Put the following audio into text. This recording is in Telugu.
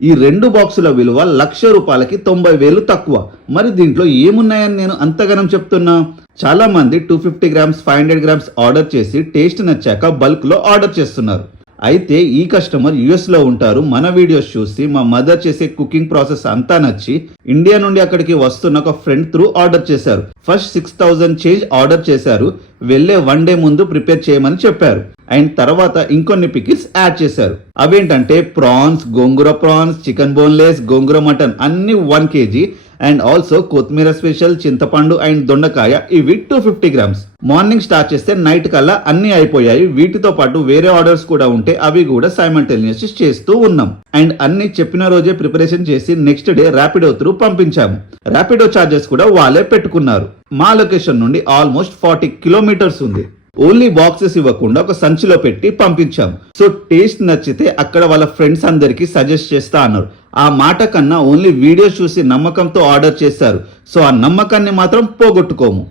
ఈ 2 బాక్సుల విలువ ₹1,00,000కి 90,000 తక్కువ. మరి దీంట్లో ఏమున్నాయని నేను అంతగనం చెప్తున్నా? చాలా మంది 250 గ్రామ్స్ 500 గ్రామ్స్ ఆర్డర్ చేసి టేస్ట్ నచ్చాక బల్క్ లో ఆర్డర్ చేస్తున్నారు. అయితే ఈ కస్టమర్ యుఎస్ లో ఉంటారు. మన వీడియోస్ చూసి మా మదర్ చేసే కుకింగ్ ప్రాసెస్ అంతా నచ్చి ఇండియా నుండి అక్కడికి వస్తున్న ఒక ఫ్రెండ్ త్రూ ఆర్డర్ చేశారు. ఫస్ట్ 6,000 చేంజ్ ఆర్డర్ చేశారు. వెళ్లే 1 డే ముందు ప్రిపేర్ చేయమని చెప్పారు. అండ్ తర్వాత ఇంకొన్ని పికిల్స్ యాడ్ చేశారు. అవేంటంటే ప్రాన్స్, గోంగూర ప్రాన్స్, చికెన్ బోన్లెస్, గోంగూర మటన్ అన్ని 1 kg అండ్ ఆల్సో కొత్తిమీర స్పెషల్, చింతపండు అండ్ దొండకాయ ఇవి 250 గ్రామ్స్. మార్నింగ్ స్టార్ట్ చేస్తే నైట్ కల్లా అన్ని అయిపోయాయి. వీటితో పాటు వేరే ఆర్డర్స్ కూడా ఉంటే అవి కూడా సైమల్టేనియస్ చేస్తూ ఉన్నాం. అండ్ అన్ని చెప్పిన రోజే ప్రిపరేషన్ చేసి నెక్స్ట్ డే ర్యాపిడో త్రూ పంపించాము. ర్యాపిడో చార్జెస్ కూడా వాళ్ళే పెట్టుకున్నారు. మా లొకేషన్ నుండి ఆల్మోస్ట్ 40 కిలోమీటర్స్ ఉంది. ఓన్లీ బాక్సెస్ ఇవ్వకుండా ఒక సంచిలో పెట్టి పంపించాము. సో టేస్ట్ నచ్చితే అక్కడ వాళ్ళ ఫ్రెండ్స్ అందరికి సజెస్ట్ చేస్తా అన్నారు. ఆ మాట కన్నా ఓన్లీ వీడియో చూసి నమ్మకంతో ఆర్డర్ చేశారు. సో ఆ నమ్మకాన్ని మాత్రం పోగొట్టుకోము.